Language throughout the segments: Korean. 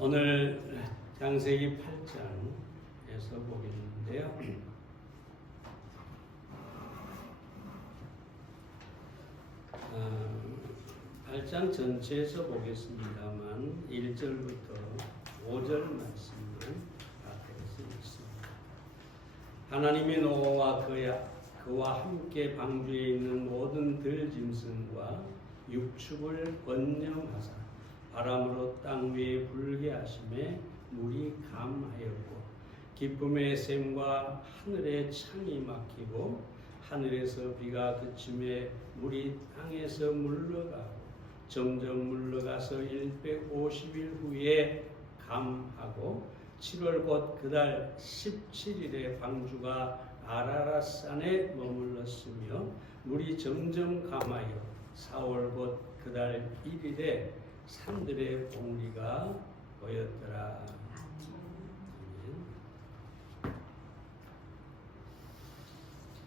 오늘 창세기 8장에서 보겠는데요. 8장 전체에서 보겠습니다만 1절부터 5절 말씀을 앞에서 읽습니다. 하나님이 노아와 그와 함께 방주에 있는 모든 들짐승과 육축을 권념하사 바람으로 땅 위에 불게 하심에 물이 감하였고 기쁨의 샘과 하늘의 창이 막히고 하늘에서 비가 그침에 물이 땅에서 물러가고 점점 물러가서 150일 후에 감하고 7월 곧 그달 17일에 방주가 아라랏산에 머물렀으며 물이 점점 감하여 4월 곧 그달 1일에 산들의 봉우리가 보였더라.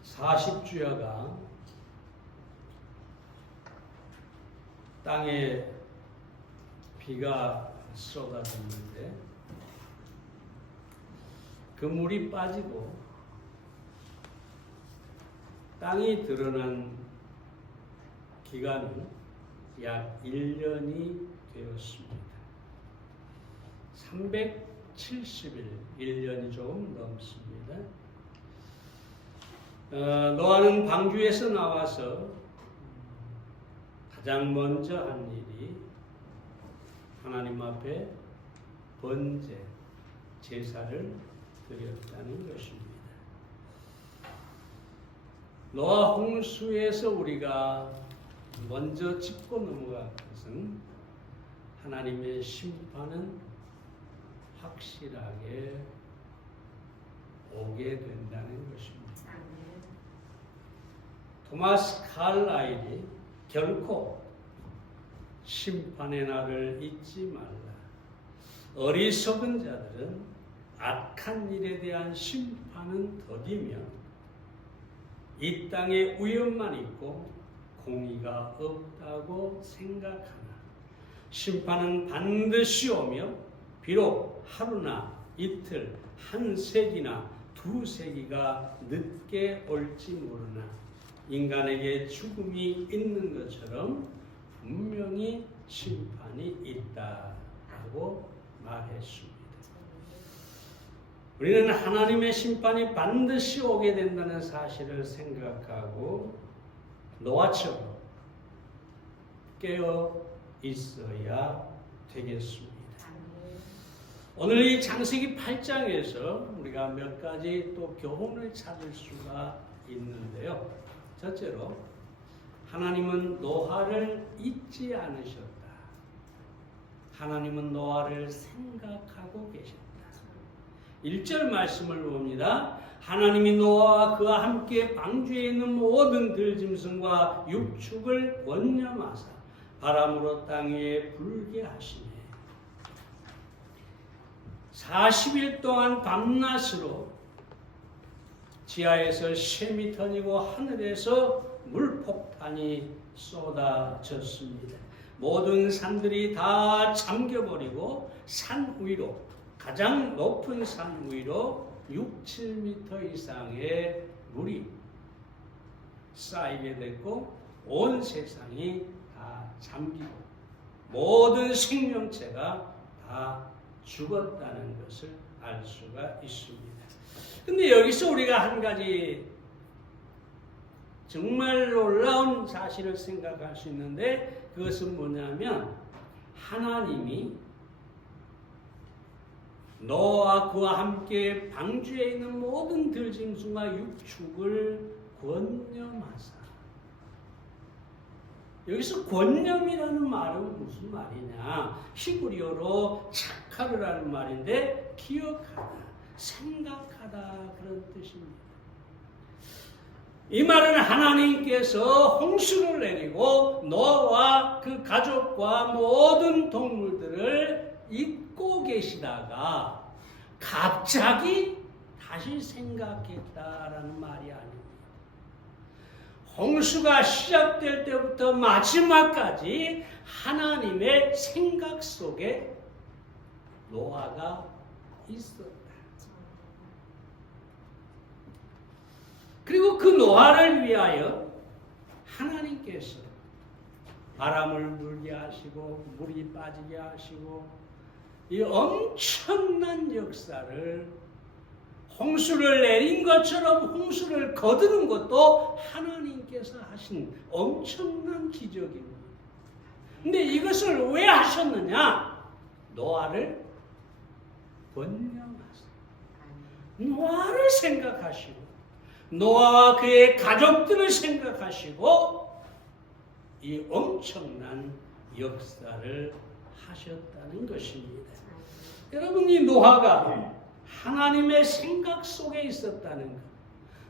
40주야가 땅에 비가 쏟아졌는데 그 물이 빠지고 땅이 드러난 기간은 약 1년이 되었습니다. 370일, 1년이 조금 넘습니다. 노아는 방주에서 나와서 가장 먼저 한 일이 하나님 앞에 번제, 제사를 드렸다는 것입니다. 노아 홍수에서 우리가 먼저 짚고 넘어갈 것은 하나님의 심판은 확실하게 오게 된다는 것입니다. 토마스 칼라일이 결코 심판의 날을 잊지 말라. 어리석은 자들은 악한 일에 대한 심판은 더디며 이 땅에 위험만 있고 공의가 없다고 생각하나 심판은 반드시 오며 비록 하루나 이틀, 한 세기나 두 세기가 늦게 올지 모르나 인간에게 죽음이 있는 것처럼 분명히 심판이 있다고 말했습니다. 우리는 하나님의 심판이 반드시 오게 된다는 사실을 생각하고 노아처럼 깨어 있어야 되겠습니다. 오늘 이 창세기 8장에서 우리가 몇 가지 또 교훈을 찾을 수가 있는데요. 첫째로 하나님은 노아를 잊지 않으셨다. 하나님은 노아를 생각하고 계셨다. 1절 말씀을 봅니다. 하나님이 노아와 그와 함께 방주에 있는 모든 들짐승과 육축을 권념하사 바람으로 땅 위에 불게 하시네. 40일 동안 밤낮으로 지하에서 샘이 터지고 하늘에서 물폭탄이 쏟아졌습니다. 모든 산들이 다 잠겨버리고 산 위로, 가장 높은 산 위로 6, 7m 이상의 물이 쌓이게 됐고 온 세상이 다 잠기고 모든 생명체가 다 죽었다는 것을 알 수가 있습니다. 근데 여기서 우리가 한 가지 정말 놀라운 사실을 생각할 수 있는데 그것은 뭐냐면 하나님이 노아와 그와 함께 방주에 있는 모든 들짐승과 육축을 권념하사. 여기서 권념이라는 말은 무슨 말이냐? 히브리어로 차카르라는 말인데 기억하다, 생각하다 그런 뜻입니다. 이 말은 하나님께서 홍수를 내리고 노아와 그 가족과 모든 동물들을 잊고 계시다가 갑자기 다시 생각했다라는 말이 아닙니다. 홍수가 시작될 때부터 마지막까지 하나님의 생각 속에 노아가 있었다. 그리고 그 노아를 위하여 하나님께서 바람을 불게 하시고 물이 빠지게 하시고 이 엄청난 역사를 홍수를 내린 것처럼 홍수를 거두는 것도 하나님께서 하신 엄청난 기적입니다. 근데 이것을 왜 하셨느냐? 노아를 번영하세요. 노아를 생각하시고 노아와 그의 가족들을 생각하시고 이 엄청난 역사를 하셨다는 것입니다. 여러분, 이 노아가 하나님의 생각 속에 있었다는 것,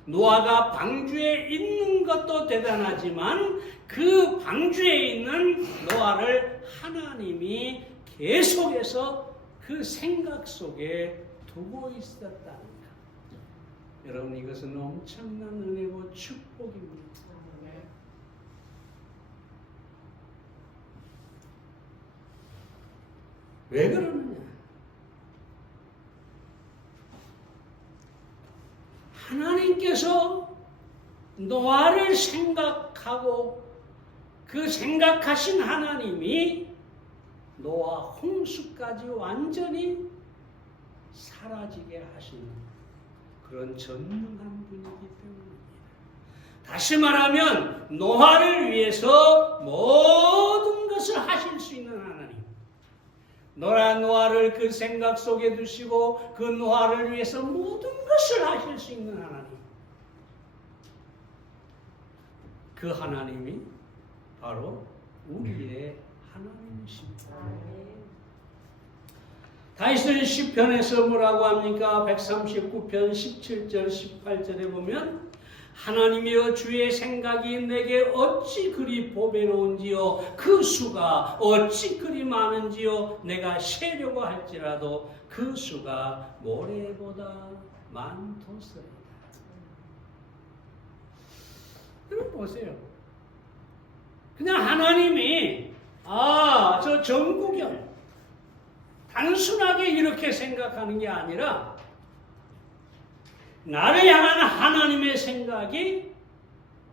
노아가 방주에 있는 것도 대단하지만 그 방주에 있는 노아를 하나님이 계속해서 그 생각 속에 두고 있었다는 것. 여러분, 이것은 엄청난 은혜고 축복입니다. 왜 그러느냐? 하나님께서 노아를 생각하고 그 생각하신 하나님이 노아 홍수까지 완전히 사라지게 하시는 그런 전능한 분이기 때문입니다. 다시 말하면 노아를 위해서 모든 것을 하실 수 있는 하나님, 노아를 그 생각 속에 두시고 그 노아를 위해서 모든 것을 하실 수 있는 하나님, 그 하나님이 바로 우리의 하나님이십니다. 다윗은 시편에서 뭐라고 합니까? 139편 17절 18절에 보면 하나님이여 주의 생각이 내게 어찌 그리 보배로운지요 그 수가 어찌 그리 많은지요 내가 세려고 할지라도 그 수가 모래보다 많도소이다. 여러분 보세요. 그냥 하나님이 저 정구경 단순하게 이렇게 생각하는 게 아니라 나를 향한 하나님의 생각이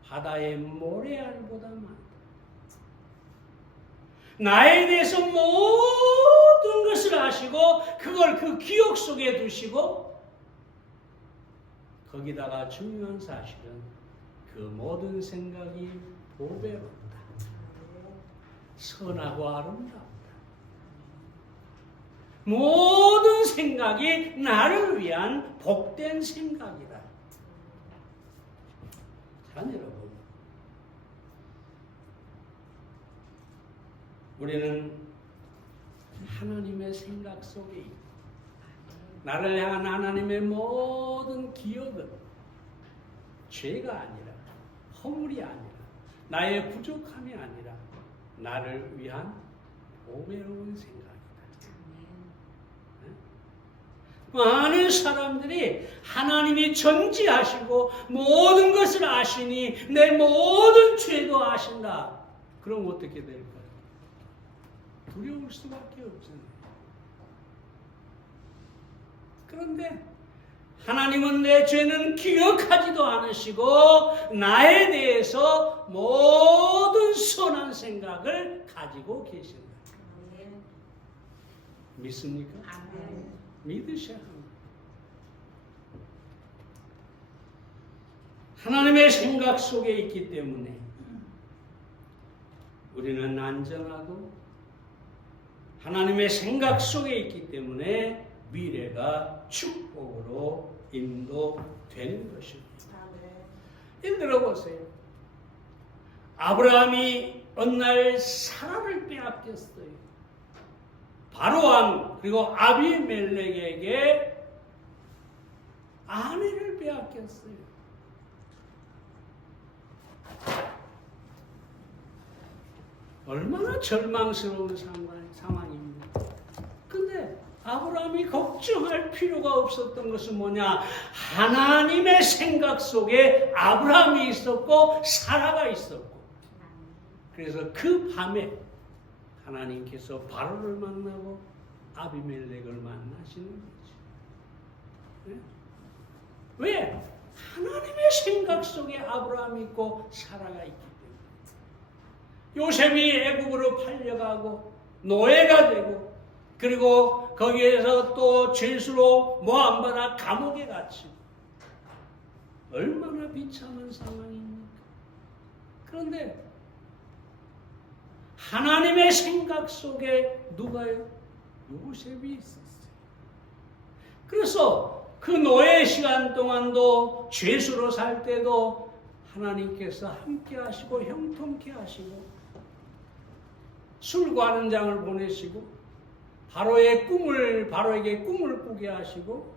바다의 모래알보다 많다. 나에 대해서 모든 것을 아시고 그걸 그 기억 속에 두시고 거기다가 중요한 사실은 그 모든 생각이 보배롭다. 선하고 아름답다. 모든 생각이 나를 위한 복된 생각이다. 자, 여러분, 우리는 하나님의 생각 속에 있고 나를 향한 하나님의 모든 기억은 죄가 아니라 허물이 아니라 나의 부족함이 아니라 나를 위한 보배로운 생각이다. 많은 사람들이 하나님이 전지하시고 모든 것을 아시니 내 모든 죄도 아신다. 그럼 어떻게 될까요? 두려울 수밖에 없잖아요. 그런데 하나님은 내 죄는 기억하지도 않으시고 나에 대해서 모든 선한 생각을 가지고 계신다. 믿습니까? 믿으셔야 합니다. 하나님의 생각 속에 있기 때문에 우리는 안전하고 하나님의 생각 속에 있기 때문에 미래가 축복으로 인도되는 것입니다. 예를 들어보세요. 아브라함이 어느 날 사라를 빼앗겼어요. 바로왕 그리고 아비멜렉에게 아내를 빼앗겼어요. 얼마나 절망스러운 상황입니다. 근데 아브라함이 걱정할 필요가 없었던 것은 뭐냐? 하나님의 생각 속에 아브라함이 있었고 사라가 있었고, 그래서 그 밤에 하나님께서 바로를 만나고 아비멜렉을 만나시는 거죠. 네? 왜? 하나님의 생각 속에 아브라함이 있고 사라가 있기 때문에. 요셉이 애굽으로 팔려가고 노예가 되고 그리고 거기에서 또 죄수로 모함받아 감옥에 갇히고 얼마나 비참한 상황입니까? 그런데 하나님의 생각 속에 누가요? 요셉이 있었어요. 그래서 그 노예 시간 동안도 죄수로 살 때도 하나님께서 함께 하시고 형통케 하시고 술 관원장을 보내시고 바로에게 꿈을 꾸게 하시고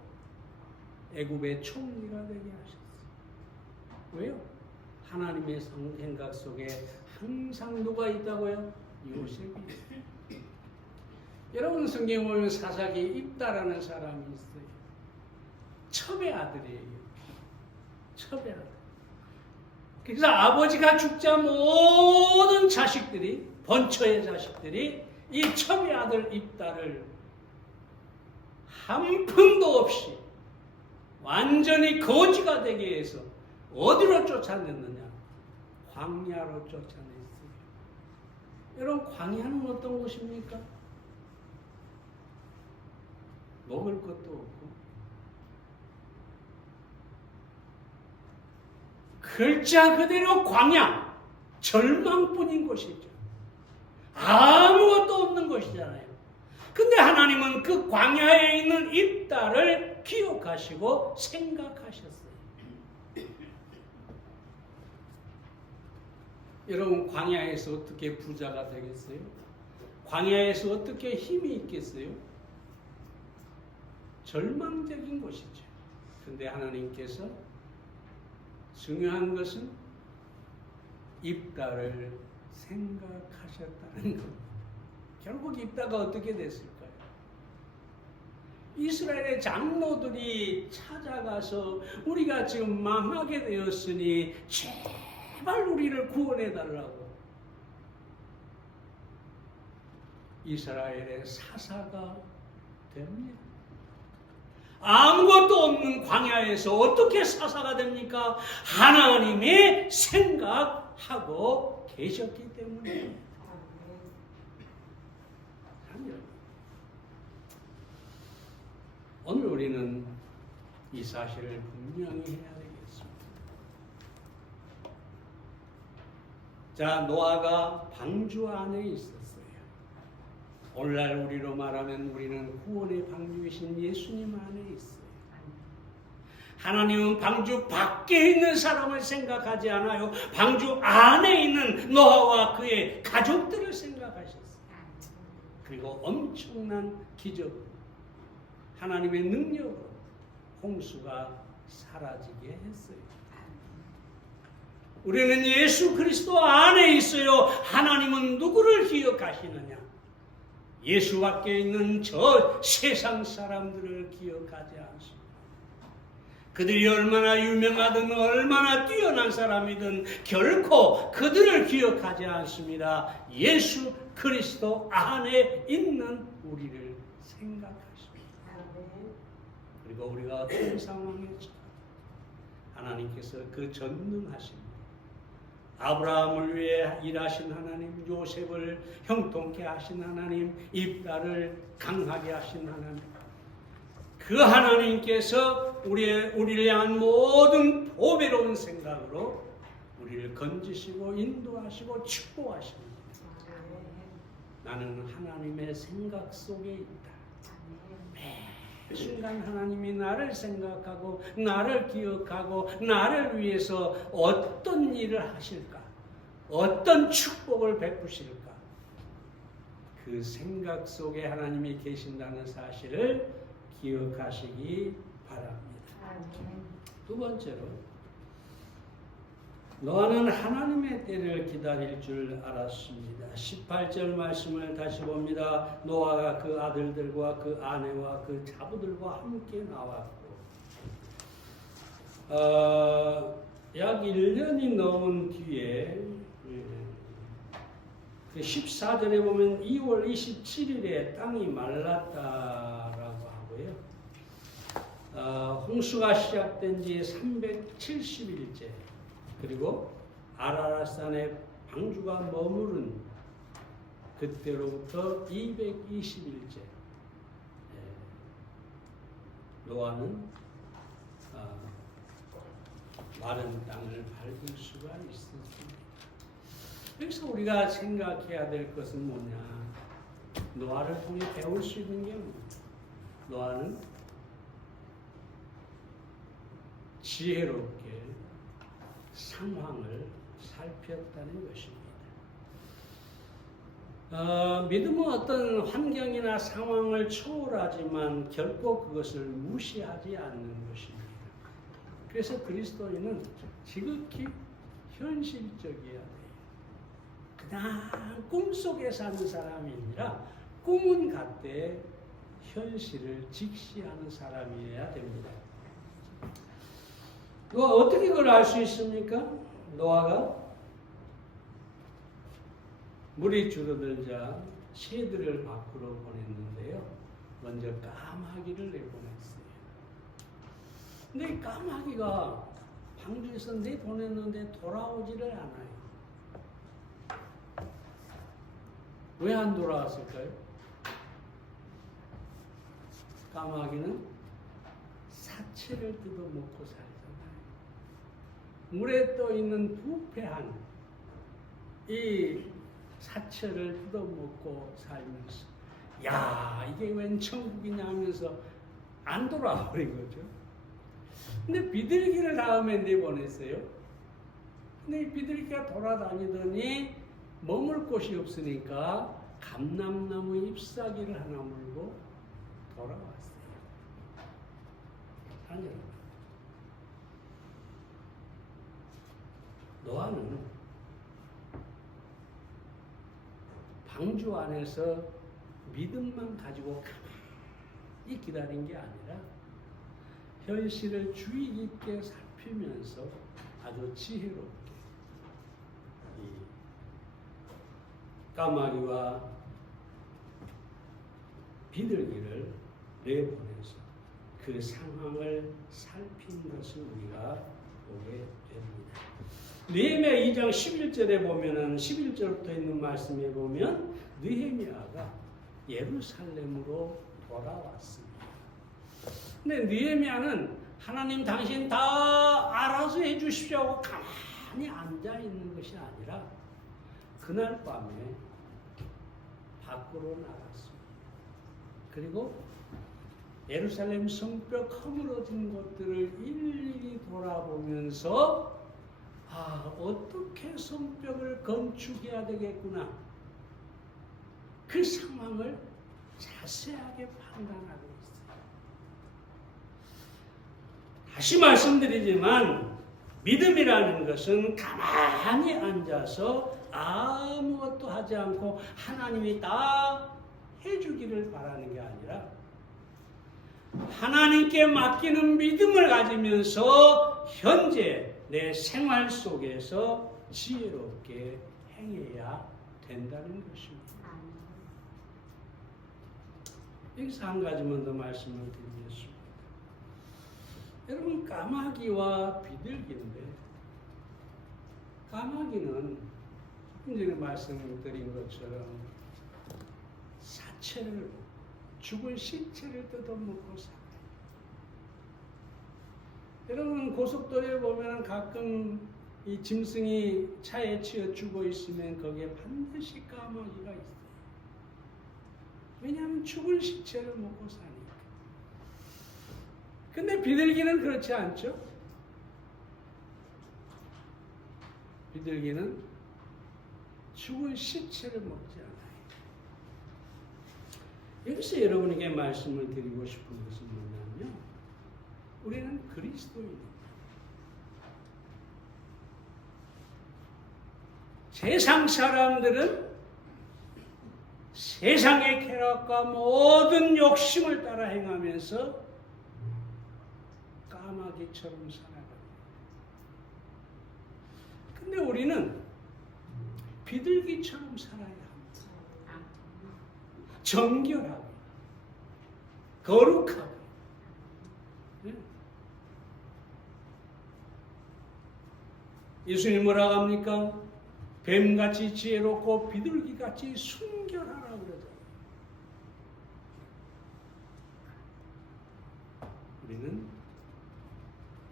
애굽의 총리가 되게 하셨어요. 왜요? 하나님의 생각 속에 항상 누가 있다고요? 요셉이. 여러분 성경 보면 사사기에 입다라는 사람이 있어요. 첩의 아들이에요. 첩의 아들. 그래서 아버지가 죽자 모든 자식들이 번처의 자식들이 이 첩의 아들 입다를 한 푼도 없이 완전히 거지가 되게 해서 어디로 쫓아냈느냐? 광야로 쫓아냈어요. 여러분 광야는 어떤 곳입니까? 먹을 것도 없고 글자 그대로 광야, 절망뿐인 곳이죠. 아무것도 없는 곳이잖아요. 근데 하나님은 그 광야에 있는 입다를 기억하시고 생각하셨어요. 여러분 광야에서 어떻게 부자가 되겠어요? 광야에서 어떻게 힘이 있겠어요? 절망적인 곳이죠. 근데 하나님께서 중요한 것은 입다를 생각하셨다는 것. 결국 입다가 어떻게 됐을까요? 이스라엘의 장로들이 찾아가서 우리가 지금 망하게 되었으니 제발 우리를 구원해 달라고. 이스라엘의 사사가 됩니다. 아무것도 없는 광야에서 어떻게 사사가 됩니까? 하나님이 생각하고 계셨기 때문에. 오늘 우리는 이 사실을 분명히 해야 되겠습니다. 자, 노아가 방주 안에 있었어요. 오늘날 우리로 말하면 우리는 구원의 방주이신 예수님 안에 있어요. 하나님은 방주 밖에 있는 사람을 생각하지 않아요. 방주 안에 있는 노아와 그의 가족들을 생각하셨어요. 그리고 엄청난 기적, 하나님의 능력으로 홍수가 사라지게 했어요. 우리는 예수 그리스도 안에 있어요. 하나님은 누구를 기억하시느냐? 예수 밖에 있는 저 세상 사람들을 기억하지 않습니다. 그들이 얼마나 유명하든 얼마나 뛰어난 사람이든 결코 그들을 기억하지 않습니다. 예수 그리스도 안에 있는 우리를 생각하십니다. 그리고 우리가 어떤 상황에 처해 하나님께서 그 전능하신 아브라함을 위해 일하신 하나님, 요셉을 형통케 하신 하나님, 입다를 강하게 하신 하나님, 그 하나님께서 우리를 향한 모든 보배로운 생각으로 우리를 건지시고 인도하시고 축복하십니다. 나는 하나님의 생각 속에 있다. 매 순간 하나님이 나를 생각하고 나를 기억하고 나를 위해서 어떤 일을 하실까? 어떤 축복을 베푸실까? 그 생각 속에 하나님이 계신다는 사실을 기억하시기 바랍니다. 두 번째로, 노아는 하나님의 때를 기다릴 줄 알았습니다. 18절 말씀을 다시 봅니다. 노아가 그 아들들과 그 아내와 그 자부들과 함께 나왔고 약 1년이 넘은 뒤에 14절에 보면 2월 27일에 땅이 말랐다라고 하고요. 홍수가 시작된 지 370일째, 그리고 아라랏산에 방주가 머무른 그때로부터 220일째 노아는 마른 땅을 밟을 수가 있었습니다. 그래서 우리가 생각해야 될 것은 뭐냐? 노아를 통해 배울 수 있는 게 뭐냐? 노아는 지혜롭게 상황을 살폈다는 것입니다. 믿음은 어떤 환경이나 상황을 초월하지만 결코 그것을 무시하지 않는 것입니다. 그래서 그리스도인은 지극히 현실적이어야 돼요. 그냥 꿈속에 사는 사람이 아니라 꿈은 갖되 현실을 직시하는 사람이어야 됩니다. 노아 어떻게 그걸 알 수 있습니까? 노아가 물이 줄어들자 새들을 밖으로 보냈는데요. 먼저 까마귀를 내보냈어요. 근데 이 까마귀가 방주에서 내보냈는데 돌아오지를 않아요. 왜 안 돌아왔을까요? 까마귀는 사체를 뜯어먹고 살잖아요. 물에 떠있는 부패한 이 사체를 뜯어먹고 살면서 야, 이게 웬 천국이냐 하면서 안 돌아와 버린 거죠. 근데 비둘기를 다음에 내보냈어요. 근데 이 비둘기가 돌아다니더니 머물 곳이 없으니까 감람나무 잎사귀를 하나 물고 돌아왔어요. 아니요. 노아는 방주 안에서 믿음만 가지고 가만히 기다린 게 아니라 현실을 주의 깊게 살피면서 아주 지혜롭게 까마귀와 비둘기를 내보내서 그 상황을 살핀 것을 우리가 보게 됩니다. 느헤미야 2장 11절에 보면은 11절부터 있는 말씀에 보면 느헤미야가 예루살렘으로 돌아왔습니다. 근데 느헤미야는 하나님 당신 다 알아서 해주십시오 하고 가만히 앉아 있는 것이 아니라 그날 밤에 밖으로 나갔습니다. 그리고 예루살렘 성벽 허물어진 것들을 일일이 돌아보면서 어떻게 성벽을 건축해야 되겠구나. 그 상황을 자세하게 판단하고 있어요. 다시 말씀드리지만 믿음이라는 것은 가만히 앉아서 아무것도 하지 않고 하나님이 다 해주기를 바라는 게 아니라 하나님께 맡기는 믿음을 가지면서 현재 내 생활 속에서 지혜롭게 행해야 된다는 것입니다. 여기서 한 가지만 더 말씀을 드리겠습니다. 여러분, 까마귀와 비둘기인데 까마귀는 이전에 말씀드린 것처럼 사체를, 죽은 시체를 뜯어먹고 살아요. 여러분, 고속도로에 보면 가끔 이 짐승이 차에 치여 죽어 있으면 거기에 반드시 까마귀가 있어요. 왜냐하면 죽은 시체를 먹고 사니까. 근데 비둘기는 그렇지 않죠? 비둘기는 죽은 시체를 먹지 않아요. 여기서 여러분에게 말씀을 드리고 싶은 것은 뭐냐면 우리는 그리스도인입니다. 세상 사람들은 세상의 쾌락과 모든 욕심을 따라 행하면서 까마귀처럼 살아갑니다. 근데 우리는 비둘기처럼 살아야 합니다. 정결하고 거룩하고. 예수님 뭐라고 합니까? 뱀같이 지혜롭고 비둘기같이 순결하라고 그러잖아요. 우리는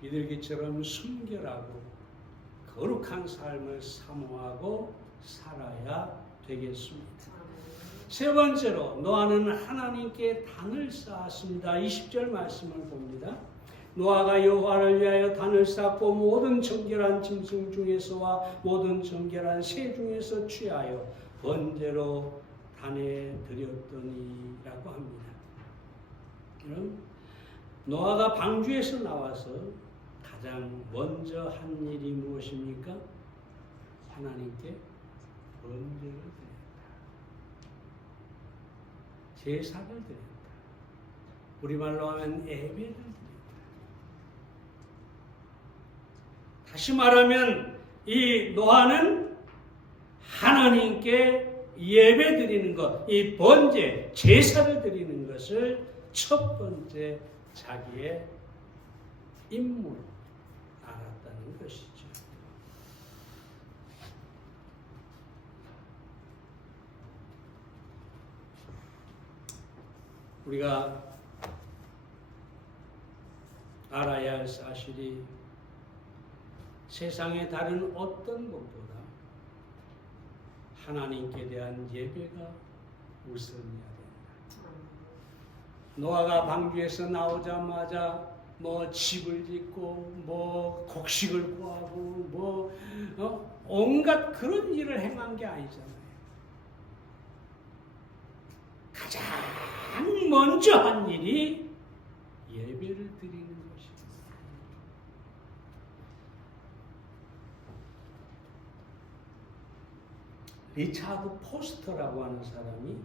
비둘기처럼 순결하고 거룩한 삶을 사모하고 살아야 되겠습니다. 세 번째로 노아는 하나님께 단을 쌓았습니다. 20절 말씀을 봅니다. 노아가 여호와를 위하여 단을 쌓고 모든 정결한 짐승 중에서와 모든 정결한 새 중에서 취하여 번제로 단에 드렸더니라고 합니다. 그럼 노아가 방주에서 나와서 가장 먼저 한 일이 무엇입니까? 하나님께 번제를 드렸다. 제사를 드렸다. 우리말로 하면 예배를 드렸다. 다시 말하면 이 노아는 하나님께 예배 드리는 것, 이 번제, 제사를 드리는 것을 첫 번째 자기의 임무로 알았다는 것이죠. 우리가 알아야 할 사실이 세상의 다른 어떤 것보다 하나님께 대한 예배가 우선이어야 된다. 노아가 방주에서 나오자마자 뭐 집을 짓고 뭐 곡식을 구하고 뭐 온갖 그런 일을 행한 게 아니잖아요. 가장 먼저 한 일이 예배를 드리는 것입니다. 리차드 포스터라고 하는 사람이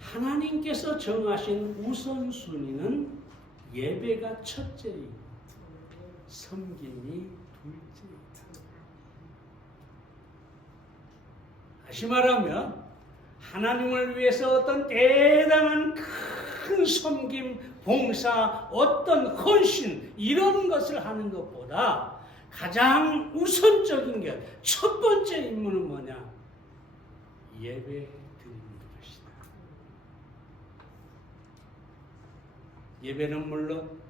하나님께서 정하신 우선순위는 예배가 첫째이고 섬김이 둘째이다. 다시 말하면 하나님을 위해서 어떤 대단한 큰 섬김, 봉사, 어떤 헌신 이런 것을 하는 것보다 가장 우선적인 게 첫 번째 임무는 뭐냐? 예배 드리는 것이다. 예배는 물론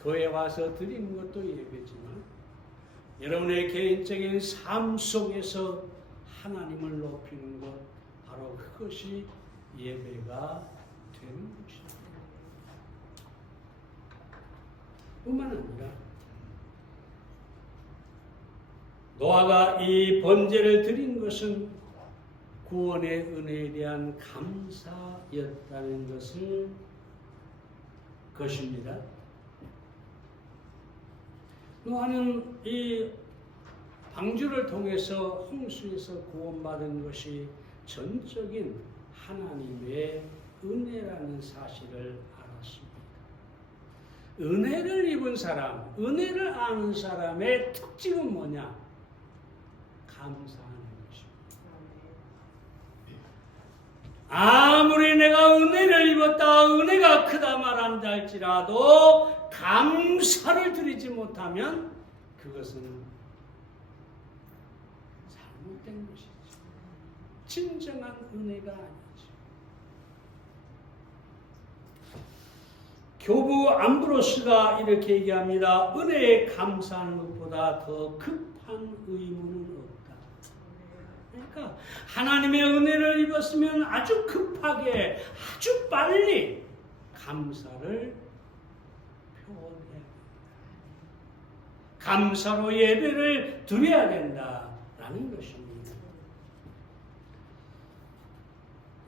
교회 와서 드리는 것도 예배지만 여러분의 개인적인 삶 속에서 하나님을 높이는 것, 바로 그것이 예배가 되는 것입니다. 뿐만 아니라 노아가 이 번제를 드린 것은 구원의 은혜에 대한 감사였다는 것입니다. 노아는 이 방주를 통해서 홍수에서 구원받은 것이 전적인 하나님의 은혜라는 사실을 알았습니다. 은혜를 입은 사람, 은혜를 아는 사람의 특징은 뭐냐? 감사하는 것입니다. 아무리 내가 은혜를 입었다, 은혜가 크다 말한다 할지라도 감사를 드리지 못하면 그것은 잘못된 것이죠. 진정한 은혜가 아니죠. 교부 암브로스가 이렇게 얘기합니다. 은혜에 감사하는 것보다 더 급한 의무는 없다. 그러니까 하나님의 은혜를 입었으면 아주 급하게, 아주 빨리 감사를 표현해야 된다. 감사로 예배를 드려야 된다라는 것입니다.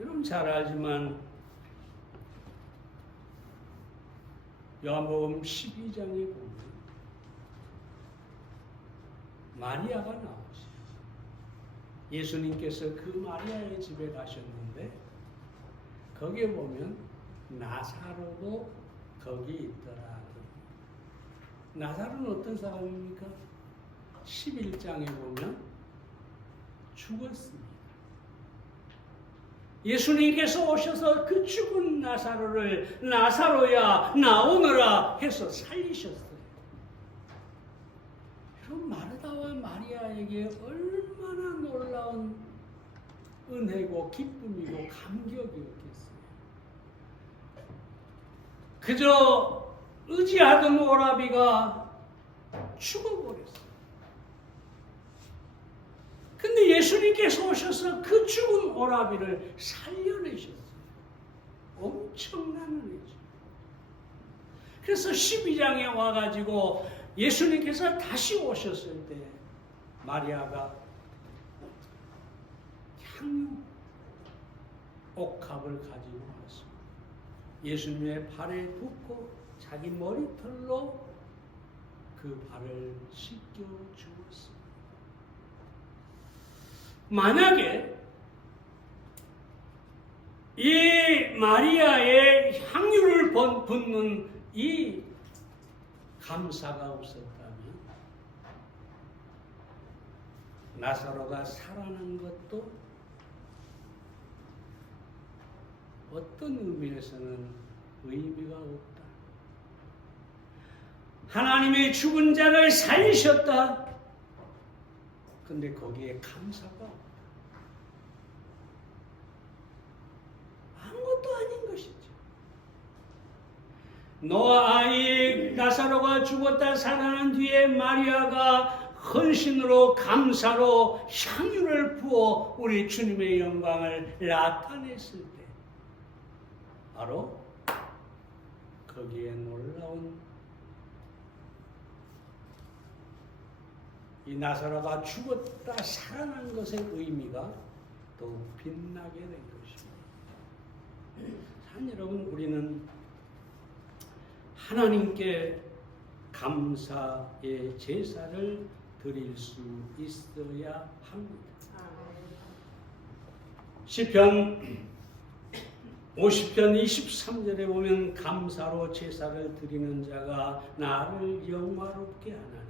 여러분 잘 알지만 요한복음 12장에 보면 마리아가 나오죠. 예수님께서 그 마리아의 집에 가셨는데 거기에 보면 나사로도 거기 있더라. 나사로는 어떤 사람입니까? 11장에 보면 죽었습니다. 예수님께서 오셔서 그 죽은 나사로를 나사로야 나오너라 해서 살리셨어요. 그럼 마르다와 마리아에게 얼마나 놀라운 은혜고 기쁨이고 감격이었겠어요. 그저 의지하던 오라비가 죽어버렸어요. 근데 예수님께서 오셔서 그 죽은 오라비를 살려내셨어요. 엄청난 은혜죠. 그래서 12장에 와가지고 예수님께서 다시 오셨을 때 마리아가 향유 옥합을 가지고 왔습니다. 예수님의 발에 붓고 자기 머리털로 그 발을 씻겨 주었습니다. 만약에 이 마리아의 향유를 붓는 이 감사가 없었다면 나사로가 살아난 것도 어떤 의미에서는 의미가 없다. 하나님의 죽은 자를 살리셨다. 근데 거기에 감사가 없다. 아무것도 아닌 것이죠. 노아 아이 나사로가 죽었다 살아난 뒤에 마리아가 헌신으로 감사로 향유를 부어 우리 주님의 영광을 나타냈을 때 바로 거기에 놀라운 이 나사로가 죽었다 살아난 것의 의미가 더욱 빛나게 된 것입니다. 참 여러분, 우리는 하나님께 감사의 제사를 드릴 수 있어야 합니다. 시편 50편 23절에 보면 감사로 제사를 드리는 자가 나를 영화롭게 하나니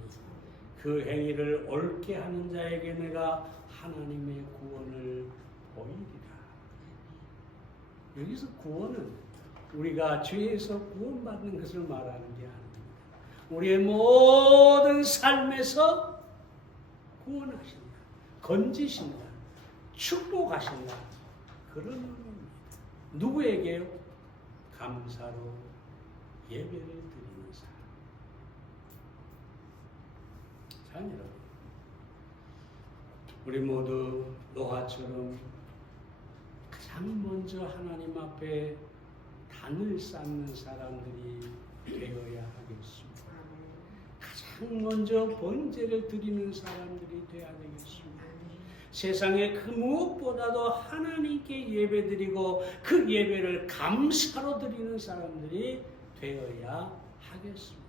그 행위를 옳게 하는 자에게 내가 하나님의 구원을 보이리라. 여기서 구원은 우리가 죄에서 구원받는 것을 말하는 게 아닙니다. 우리의 모든 삶에서 구원하신다, 건지신다, 축복하신다, 그런 의미입니다. 누구에게요? 감사로 예배를 드리는 사람. 자, 여러분, 우리 모두 노아처럼 가장 먼저 하나님 앞에 단을 쌓는 사람들이 되어야 하겠습니다. 가장 먼저 번제를 드리는 사람들이 되어야 되겠습니다. 세상에 그 무엇보다도 하나님께 예배드리고 그 예배를 감사로 드리는 사람들이 되어야 하겠습니다.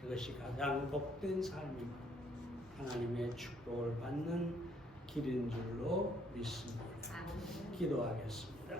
그것이 가장 복된 삶이고 하나님의 축복을 받는 길인 줄로 믿습니다. 기도하겠습니다.